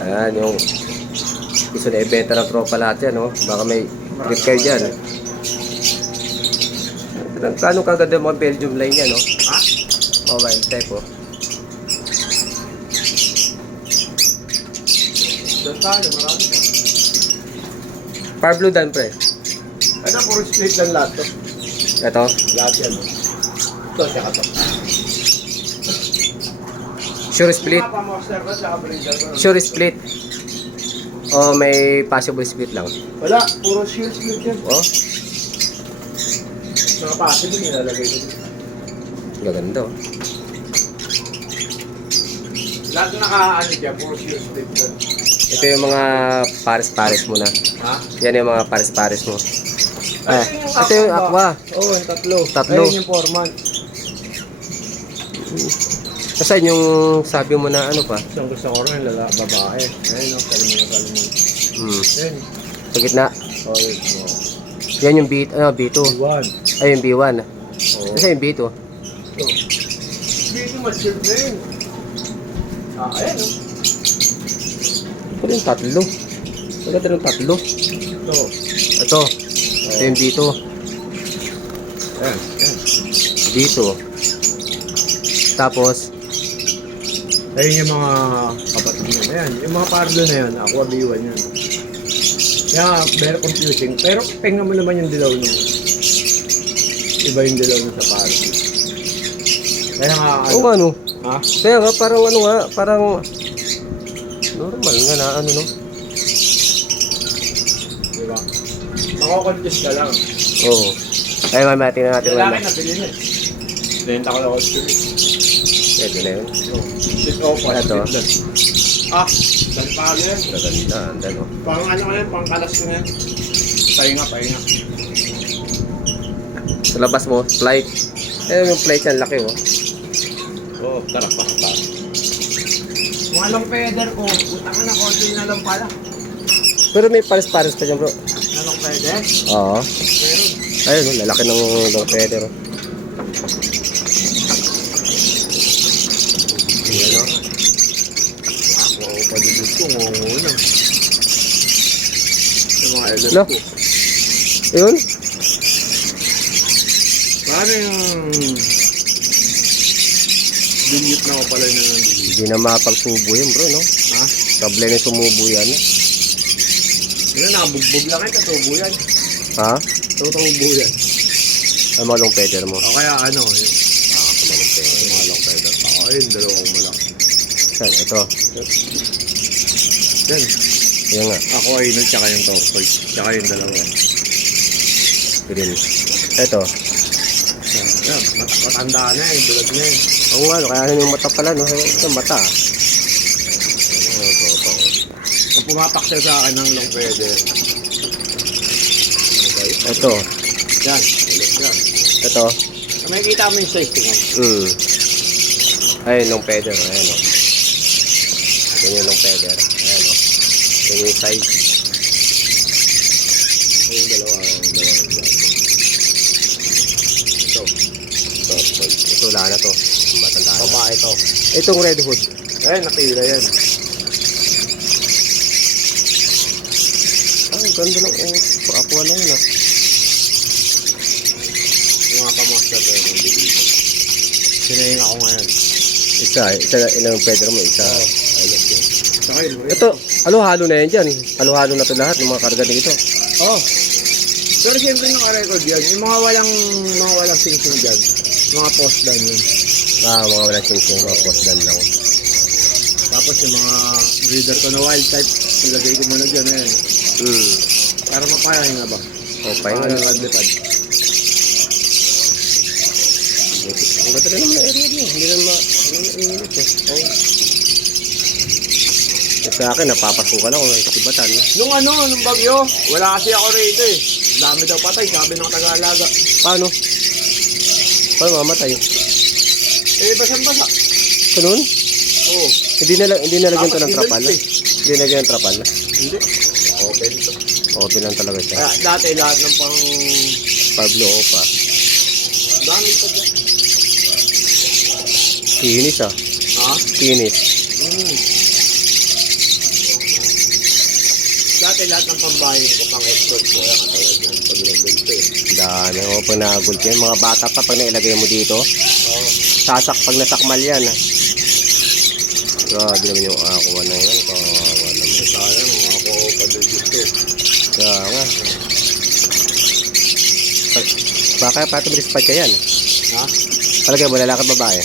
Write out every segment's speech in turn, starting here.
Ayan, yung gusto na ibenta ng tropa lahat yan, oh. Baka may trip kayo dyan. Kano kaganda yung mga Belgium line yan, oh. Ha? Mobile type, oh. Doon tayo, marami pa. Far blue dan, pre. Ano, puro split lang lahat to. Ito. Lahat yan, oh. Ito, tsaka to. Sure split. Sure split. O may possible split lang. Wala, puro sure split yan. Oh, Mga possible nilalagay dito. gaganda, oh. Lahat naka-ano dyan, puro sure split yan. Ito yung mga pares-pares mo na. Ha? Yan yung mga pares-pares mo. Ah, ito yung aqua. Oo, yung tatlo. Tatlo. Ayun yung foreman. Saan yung sabi mo na ano pa? Isang gusto ko rin, babae. Ayun, kalmo. Ayun. Sa gitna. Oh, yun. Yan yung B2. One. Ay, yung B1. Oo. Kasi yung B2. Ito. Dito mature na yun. Ayan, oh. Ito yung tatlo. Maganda ng tatlo. Ito. Ito. Ito yung B2. Ayan. B2. Tapos, Ayun yung mga kapatid nyo na yan. Yung mga pardo na yan, Aqua B1 yan. Kaya very confusing. Pero tingnan mo naman yung dilaw nyo. Iba yung dilaw nyo sa pardo. Kaya nga, oo nga, no? Ha? Kaya nga, parang ano nga, parang normal nga na, ano, no? Diba? Makakonfuse ka lang. Oo. Ay, mamaya, tingnan natin. Lalaki na bilhin eh. Benta ko lang ako split. Pwede na yun. Split off. Ito. Salpalo yan. Gaganda, anda, no? Pang ano ko yan, pang kalas ko yan. Pahinga. Sa labas mo, flight. Yung flight yan, laki, oh. Oo, tara pa. Mga long feather ko, utang ka na, konti na lang pala. Pero may pares-pares pa dyan, bro. Na long feather? Oo. Meron. Ayun, oh, lalaki ng long feather, oh. Ayan, oh. Ako, palibig ko, ngungunan. Yung mga element No? ko. Ayun. Paano yung... Binyit na ako pala na ng binyit. Hindi na mapagsubo yun, bro, no? Ha? Kable na sumubo yan, eh. Yun, nakabugbog lang yan, katubo yan. Ha? Tutubo yan. Ay, mga long feather mo. O kaya ano, yun. Mga long feather. Mga long feather pa. O yun, dalawang malaki. Saan? Ito. Yan. Ayan nga. Ako ay nun, tsaka yung tortoy. Tsaka yung dalawa. Green. Ito. Yan, matanda na eh, bulag na eh. Oo nga, no? Kaya yung mata pala, no? Ito, mata. Kung pumapak siya sa akin ng long feather. Ito. Yan, ulit yan. Ito. May kita mo yung size ko. Ayun, long feather. Ayan, o. Ayan yung long feather. Ayan, o. Ayan yung size. Yung dalawa. Ito. Ito, wala na to. Matanda na. Babae to. Itong red hood. Ayan, nakila yan. Ang ganda ng aqua na yun, ah. Yung mga pamaster ko yung dito. Sinayin ako ngayon. Isa, ilang feather mo, isa. Ayos yun. Saka yun. Ito, halo-halo na yan dyan. Halo-halo na to lahat ng mga karga dito. Oh. Pero siyempre naka-record yan. Yung mga walang sing-sing dyan. Mga post down yun. Mga wala sing-sing, mga post dan lang. Tapos yung mga breeder ko na wild type, nilagay ko muna dyan. Ayan. Para mapayahin nga ba? O, pahinga na. Lipad. Ang ganda rin naman na area niya. Hindi naman mainit eh. Oh. Sa akin, napapasukan ako ng sibatan. Nung bagyo, wala kasi ako rito eh. Dami daw patay, sabi ng taga-alaga. Paano? Paano mamatay? Eh, basang-basa. Ganun? Oo. Hindi nalagyan to ng Dapat trapal? sinulid Hindi nalagyan ng trapal? Hindi. Open to. Open lang talaga siya. Kaya dati lahat ng pang... Pablo Opa. Dami pa dyan. Kinis ah. Ha? Kinis. Hmm. Dati lahat ng pambahin ko pang export ko. Kaya katulad yan. Pag nag-gulto eh. Dami ko pag nagulto yan. Mga bata pa pag nailagay mo dito. Oo. Sasak pag nasakmal yan. Grabe naman yung akuha na yan. Kawawa naman. Sayang ako pa dito. Kaya nga. Baka patabilis pa ka yan. Ha? Palagay mo lalaki babae.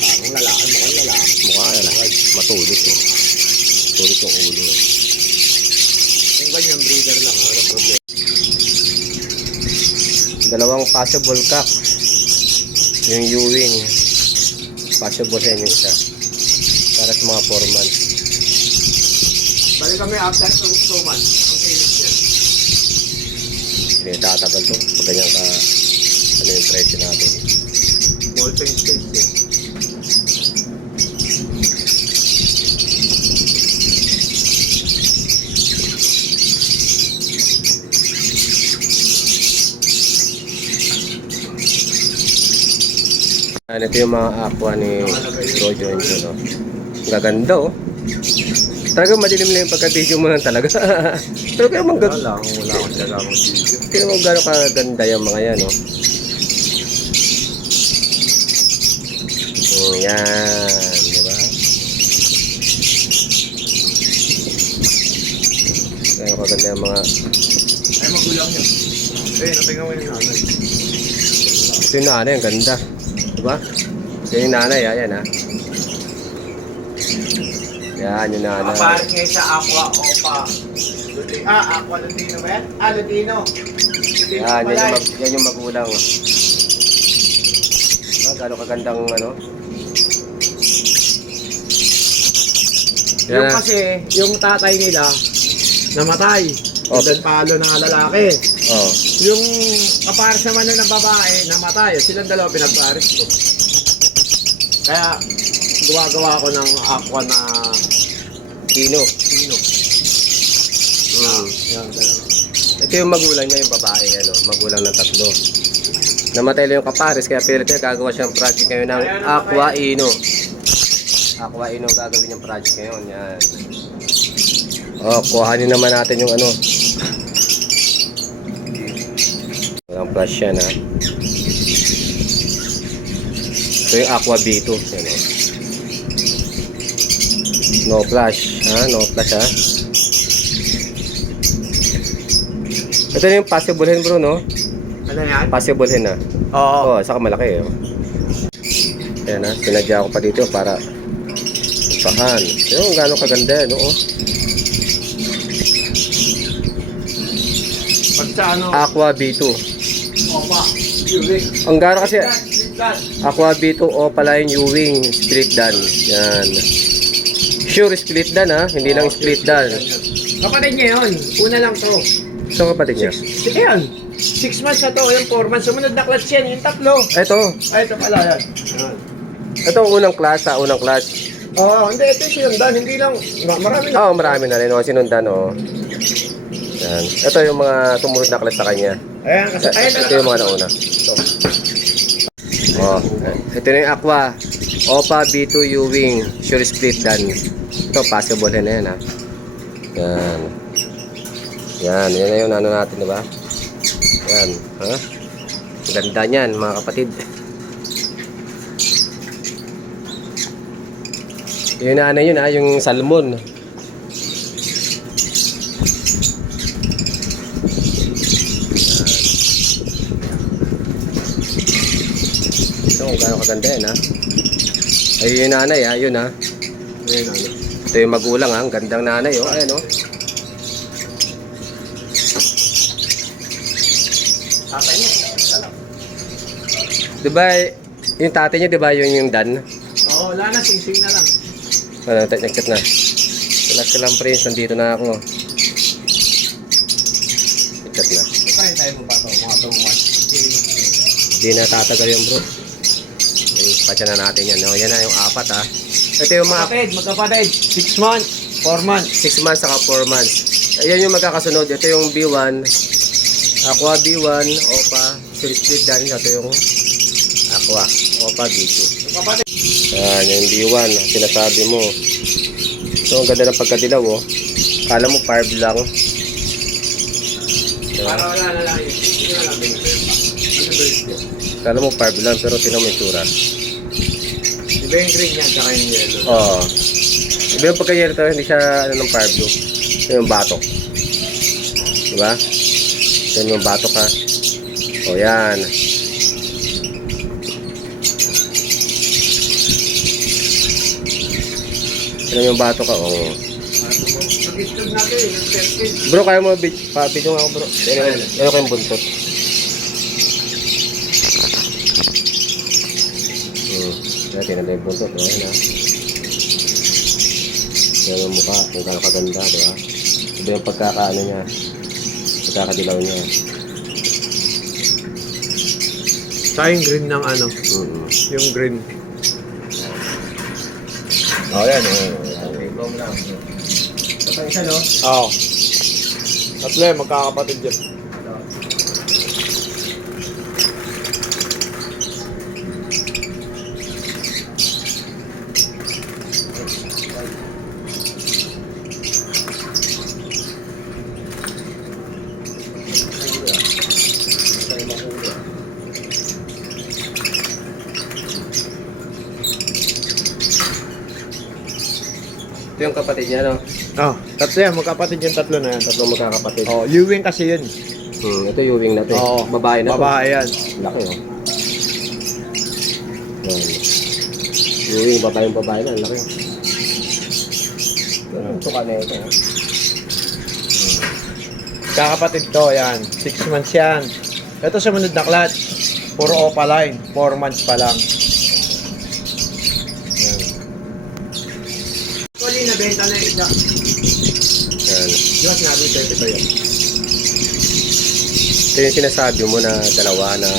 Parang lalaki, mukhang lalaki. Mukha na lang. Matulis eh. Matulis yung ulo eh. Kung ganyan, breeder lang. Walang problema. Dalawang possible cock. Yung Ewing. Possible yan yung isa. Para sa mga 4 months. Balik kami after 2 months. Ang kinis niya. Hindi tatagal to. Pag ganyan ka, ano yung presyo natin. Molting space eh. Ito yung mga aqua ni Rojo and Juno. Gaganda oh. Talaga madilim lang yung pagka-video mo lang talaga. Pero kaya mong Wala akong talagang video. kaya mong gano'ng kaganda yung mga yan oh. Yan, di ba? Kaya kaganda yung mga... Ay, magulang yun. Eh, natingan mo yung nanay. Ito yung nanay, ang ganda. Di ba? Ito yung nanay, ayan ha. Yan yung nanay. Kaparit ngayon sa Aqua Opa. Aqua Lutino ba yan? Lutino. Yan yung magulang. Diba? Gano'ng kagandang ano. Yung Yan. kasi, yung tatay nila, namatay. Oh. Yung palo ng lalaki. Oh. Yung kapares naman na ng babae, namatay. Silang dalawa pinagpares ko. Kaya, gumagawa ko ng aqua na Kino. sino. Yan, dalawa. Ito yung magulang niya, yung babae, ano, magulang ng 3. Namatay lang yung kapares, kaya pilit niya gagawa siyang project ngayon ng Aqua Ino. Aqua Ino gagawin yung project ngayon, yan. Oh, kuhanin naman natin yung ano. Walang flash yan, ha. Ito yung Aqua B2, yan, oh. No flash, ha? No flash, ha? Ito na yung possible hen, bro, no? Ano yan? Possible hen, ha? Oo. Oo, saka malaki, eh. Ayan, ha? Sinadya ko pa dito para ipahan. Yung gano'ng kaganda, no? Oh. Pag sa ano, Aqua B2. Opa, Ewing. Ang gara kasi, Split. Aqua B2 o pala yung Ewing split dan. Yan. Sure split dan, ha? Hindi lang split dan. Kapatid niya yun. Una lang to. So, kapatid niya? Ayan. 6 months na to. Yung 4 months. Sumunod na clutch yan. Yung 3. Ito. Ay, ito pala yan. Ito ang unang class, ha? Unang class. Oo, hindi. Ito yung sinundan. Hindi lang. Marami na. Oo, marami na rin. O, sinundan, o. Yan. Ito yung mga sumunod na class sa kanya. Ayan. Kasi, ayan Ito yung mga nauna. Ito. Oh, ito na yung Aqua. Opa B2 Ewing. Sure split dan. Ito, possible na yan, ha? Yan. Yan na yung ano natin, diba? Yan, ha? Ganda niyan, mga kapatid. Yung nanay yun, ha? Yung salmon. Ito, kung gaano kaganda yan, ha? Ayun yung nanay, ha? Yun, ha? Ayan. Ito yung magulang, ha? Ang gandang nanay, oh. Ayan, oh. Tatay niya. Di ba, yung tatay niya, di ba, yung Dan? Oo, wala na. Sing-sing na lang. Ano, nag-chat na. Relax ka lang, Prince. Nandito na ako. Nag-chat na. Kain tayo mo ba ito? Mga tumungan. Hindi na tatagal yung bro. Patya na natin yan. No? Yan na yung apat ha. Ito yung mga Magkapatid. 6 months. 4 months. 6 months saka 4 months. Ayan yung magkakasunod. Ito yung B1. Aqua B1. Opa. Split Dan. Ito yung Aqua. Opa B2. Magkapatid. Yan yung B1. Sinasabi mo. So ang ganda ng pagkadilaw oh. Kala mo carb lang. Para wala na lang yun. Hindi na lang din. Kala mo carb lang pero tinan mo yung tsura. Di ba yung green yan tsaka yung yellow? Oo. Iba yung pagka-yellow talaga, hindi siya ng carb blue. Ito yung batok. Diba? Ito yung batok ha. O yan. Ito yung batok ha. O. Nag-istog natin. Nag-tested. Bro, kaya mo pa-video nga ako bro. Ano kayong buntot? Natin na yung buntot. O yan ha. Yan yung mukha. Kung kano kaganda. Diba? Iba yung pagkakaano niya. Pagkakadilaw niya. Sa yung green ng ano? Yung green. O yan. Ibang lang. Patang isa no? Oo. Tatlo eh, magkakapatid dyan. Ito yung kapatid niya no? Oh, tatlo yan, magkapatid yung tatlo na yan. Tatlong magkakapatid. Oh, Ewing kasi yun. Ito yung wing natin. Oo. Babae na to. Babae yan. Laki oh. Yan. Yung wing, babae na. Laki oh. Ito ka na ito. Oh. Kakapatid to, yan. 6 months yan. Ito sumunod na clutch. Puro opaline. 4 months pa lang. Yan. Actually, nabenta na yung isa. Yan. Diba sinabi ko ito yun? Ito yung sinasabi mo na dalawa na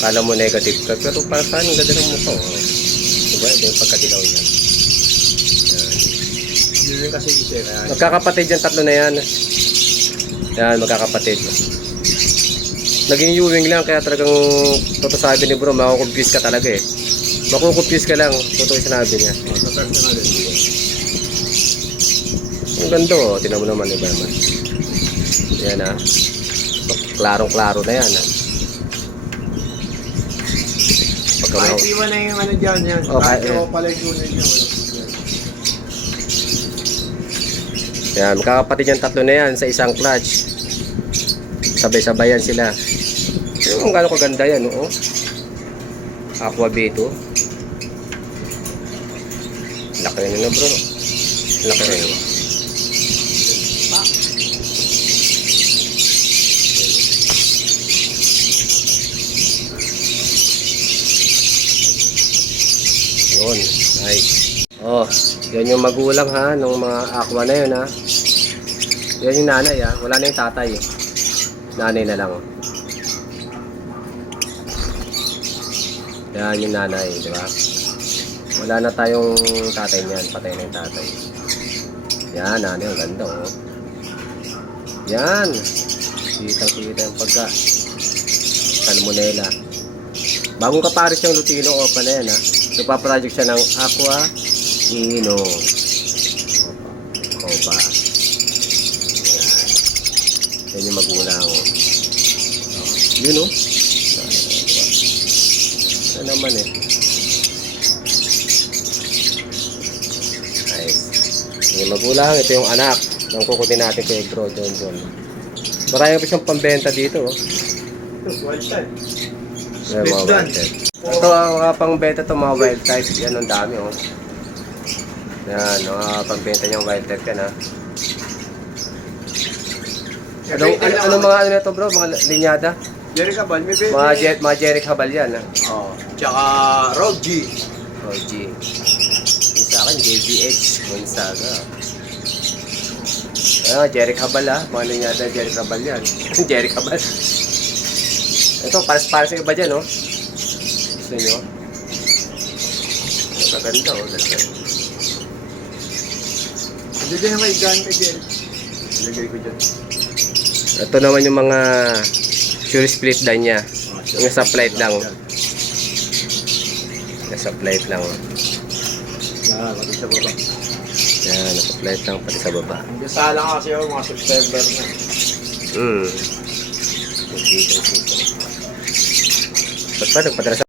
kala mo negative ka. Pero para saan ang ganda ng mukha oh. Diba? Ito yung pagkadilaw niya. Yan. Ewing kasi isa. Kaya Magkakapatid yung tatlo na yan. Yan, magkakapatid. Naging Ewing lang kaya talagang totoo sabi ni bro, makukonfuse ka talaga eh. Makukonfuse ka lang, totoo yung sinabi niya. oh, sa personal din. Ang ganda oh, tinan mo naman iba naman. Yan ah. Klarong-klaro na yan ah. Pagka Kahit iwan na yung ano dyan yan. Oh, Kahit kahit- yung pala yung unit niya. Wala problema. yan, magkakapatid yung tatlo na yan sa isang clutch. Sabay-sabayan sila. Yung gano'ng kaganda yan, oo. Aqua B2. Laki rin na bro. Laki rin. Yun, nice. Oh, yan yung magulang ha, ng mga aqua na yun ha. Yan yung nanay ha, wala na yung tatay. Nanay na lang. Yan yung nanay, di ba? Wala na tayong tatay niyan, patay na yung tatay. Yan, nanay, ang ganda oh. Yan. Kitang-kita yung pagka salmonella. Bagong kapares yung Lutino Opa na yan ha. Nagpa-project siya ng Aqua Ino Opa. Yan yung magulang. Yun oh. Ano naman eh. Nice. Yung magulang, ito yung anak. Ang kukutin natin kay Bro John. Marami pa siyang pambenta dito oh. Wild type. Yan, mga Split Dan. wild type. Ito mga pangbenta to mga wild type. Yan ang dami oh. Yan, mga pangbenta niyang wild type yan ha. Anong mga ano na to bro? Mga linyada? Jerry Cabal, may pwede. Mga Jeric Habal yan, ha? Oo. Tsaka Rob G. OG. Yung sa akin, JGH. Gonzaga. Jeric Habal, ha? Mga yata Jeric Habal yan. Jeric Habal. Ito, para sa iba dyan, no? Gusto nyo? Magaganda, oh. Dalaga. Hindi dyan yung kay John kay Jerry. Ilagay ko dyan. Ito naman yung mga sure split dan niya. Yung sa flight lang. Nasa flight lang. Pati sa baba. Yan, nasa flight lang pati sa baba. Ang gasala kasi ako mga September na. Ba't pa nagpadala sa